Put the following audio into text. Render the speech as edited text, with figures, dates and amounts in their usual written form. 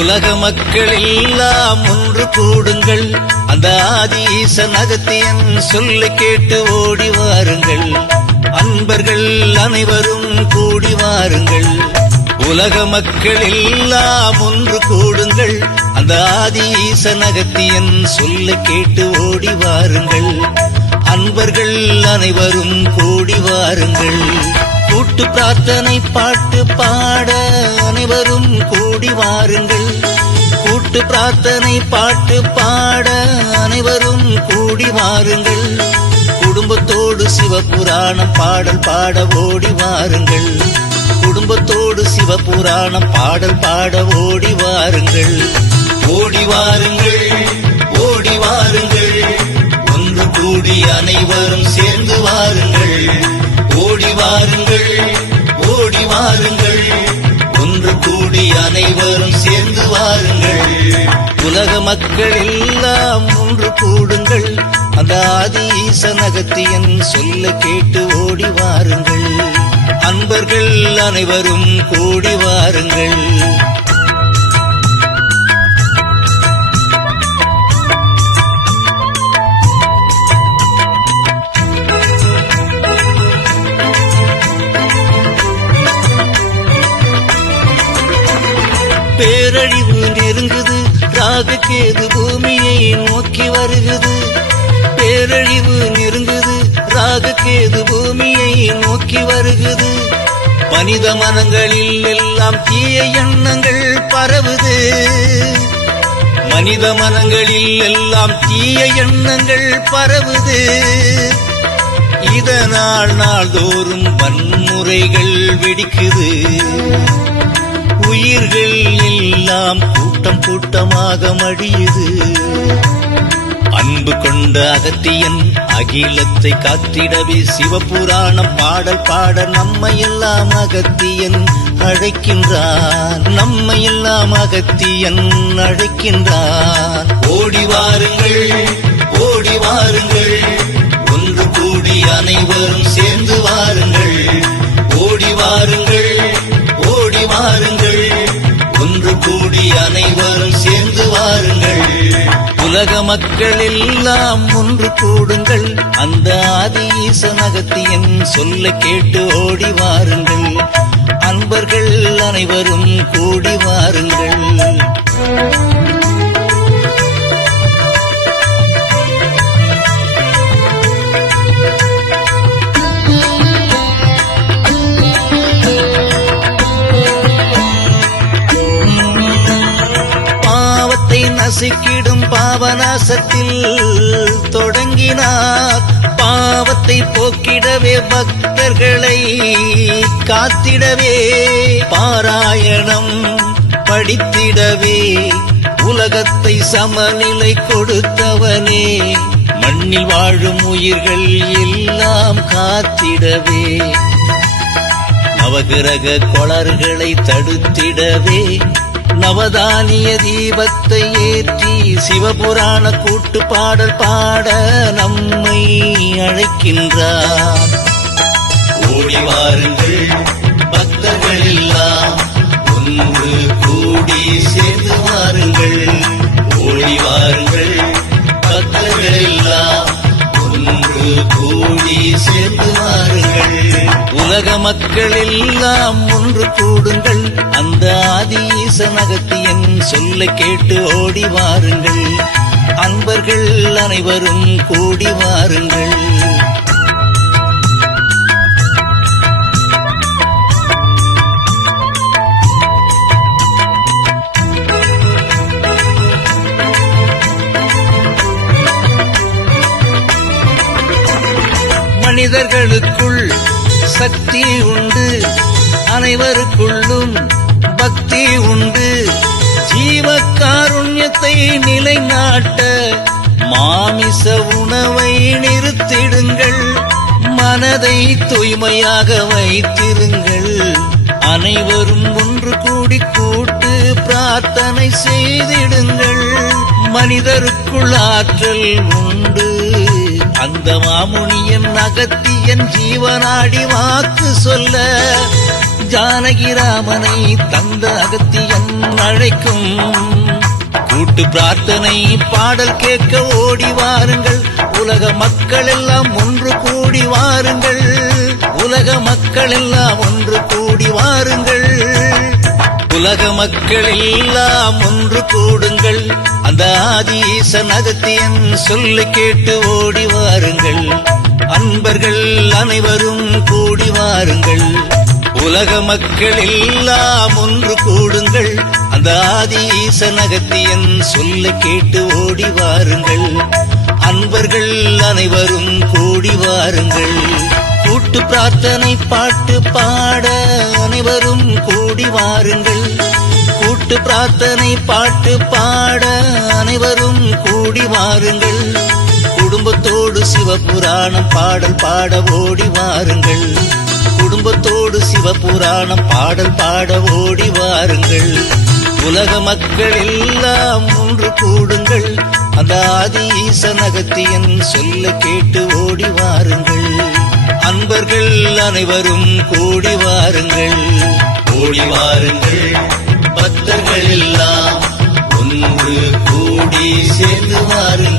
உலக மக்கள் எல்லாம் ஒன்று கூடுங்கள், அந்த ஆதி ஈசன் அகத்தியன் சொல்லை கேட்டு ஓடி வாருங்கள். அன்பர்கள் அனைவரும் கூடி வாருங்கள். உலக மக்கள் எல்லாம் ஒன்று கூடுங்கள், அந்த ஆதி ஈசன் அகத்தியன் சொல்லை கேட்டு ஓடி வாருங்கள். அன்பர்கள் அனைவரும் கூடி வாருங்கள். கூட்டு பிரார்த்தனை பாட்டு பாட அனைவரும் கூடி வாருங்கள். கூட்டு பிரார்த்தனை பாட்டு பாட அனைவரும் கூடி வாருங்கள். குடும்பத்தோடு சிவபுராணம் பாடல் பாட ஓடி வாருங்கள். குடும்பத்தோடு சிவபுராணம் பாடல் பாட ஓடி வாருங்கள். ஓடி வாருங்கள், ஓடி வாருங்கள், ஒன்று கூடி அனைவரும் சேர்ந்து வாருங்கள். ஓடி வாருங்கள், ஓடி வாருங்கள், ஒன்று கூடி அனைவரும் சேர்ந்து வாருங்கள். உலக மக்கள் எல்லாம் ஒன்று கூடுங்கள், அந்த ஆதி ஈசன் அகத்தியன் சொல்ல கேட்டு ஓடி வாருங்கள். அன்பர்கள் அனைவரும் கூடி வாருங்கள். பேரழிவு நெருங்குது, ராககேது பூமியை நோக்கி வருகுது. பேரழிவு நெருங்குது, ராககேது பூமியை நோக்கி வருகுது. மனித மனங்களில் எல்லாம் தீய எண்ணங்கள் பரவுது. மனித மனங்களில் எல்லாம் தீய எண்ணங்கள் பரவுது. இதனால் நாள்தோறும் வன்முறைகள் வெடிக்குது. உயிர்கள் எல்லாம் கூட்டம் கூட்டமாக மடியுது. அன்பு கொண்ட அகத்தியன் அகிலத்தை காத்திடவே சிவபுராணம் பாடல் பாட நம்மையெல்லாம் அகத்தியன் அழைக்கின்றான். நம்மையெல்லாம் அகத்தியன் அழைக்கின்றான். ஓடி வாருங்கள், ஓடி வாருங்கள், ஒன்று கூடி அனைவரும் சேர்ந்து வாருங்கள். ஓடி வாருங்கள், ஓடி வாருங்கள், ஒன்று கூடி அனைவரும் சேர்ந்து வாருங்கள். உலக மக்கள் எல்லாம் ஒன்று கூடுங்கள், அந்த ஆதி ஈசன் அகத்தியன் சொல்ல கேட்டு ஓடி வாருங்கள். அன்பர்கள் அனைவரும் கூடி வாருங்கள். நசிக்கிடும் பாவநாசத்தில் தொடங்கினார். பாவத்தை போக்கிடவே பக்தர்களை காத்திடவே பாராயணம் படித்திடவே உலகத்தை சமநிலை கொடுத்தவனே. மண்ணில் வாழும் உயிர்கள் எல்லாம் காத்திடவே நவகிரக கோளாறுகளை தடுத்திடவே நவதானிய தீபத்தை ஏற்றி சிவபுராண கூட்டு பாடல் பாட நம்மை அழைக்கின்றார். ஓடி வாருங்கள் பக்தர்கள் எல்லாம் ஒன்று கூடி சேர்ந்து வாருங்கள். ஓடி வாருங்கள் பக்தர்கள் எல்லாம் ஒன்று கூடி சேர்ந்து வாருங்கள். உலக மக்கள் எல்லாம் ஒன்று கூடுங்கள், அந்த ஆதி ஈசன் அகத்தியன் சொல்ல கேட்டு ஓடி வாருங்கள். அன்பர்கள் அனைவரும் கூடி வாருங்கள். மனிதர்களுக்குள் சக்தி உண்டு, அனைவருக்குள்ளும் பக்தி உண்டு. ஜீவகாருண்யத்தை நிலைநாட்ட மாமிச உணவை நிறுத்திடுங்கள். மனதை தூய்மையாக வைத்திருங்கள். அனைவரும் ஒன்று கூடி கூட்டு பிரார்த்தனை செய்திடுங்கள். மனிதருக்குள் ஆற்றல் உண்டு, அந்த மாமுனியன் அகத்தியன் ஜீவனாடி வாக்கு சொல்ல ஜானகிராமனை தந்த அகத்தியன் அழைக்கும். கூட்டு பிரார்த்தனை பாடல் கேட்க ஓடி வாருங்கள். உலக மக்கள் எல்லாம் ஒன்று கூடி வாருங்கள். உலக மக்கள் எல்லாம் ஒன்று கூடி வாருங்கள். உலக மக்கள் எல்லாம் ஒன்று கூடுங்கள். அந்த ஆதிஈசன் அகத்தியன் சொல்லை கேட்டு ஓடி வாருங்கள். அன்பர்கள் அனைவரும் கூடி வாருங்கள். உலக மக்கள் எல்லாம் ஒன்று கூடுங்கள். அந்த ஆதிஈசன் அகத்தியன் சொல்லை கேட்டு ஓடி வாருங்கள். அன்பர்கள் அனைவரும் கூடி வாருங்கள். கூட்டு பிரார்த்தனை பாட்டு பாட அனைவரும் கூடி வாருங்கள். கூட்டு பிரார்த்தனை பாட்டு பாட அனைவரும் கூடி வாருங்கள். குடும்பத்தோடு சிவபுராணம் பாடல் பாட ஓடி வாருங்கள். குடும்பத்தோடு சிவபுராணம் பாடல் பாட ஓடி வாருங்கள். உலக மக்கள் எல்லாம் ஒன்று கூடுங்கள். அந்த ஆதிஈசன் அகத்தியன் சொல்ல கேட்டு ஓடி வாருங்கள். அன்பர்கள் அனைவரும் கூடி வாருங்கள். ஓடி வாருங்கள். பக்தர்கள் எல்லாம் ஒன்று கூடி சேர்ந்து வாருங்கள்.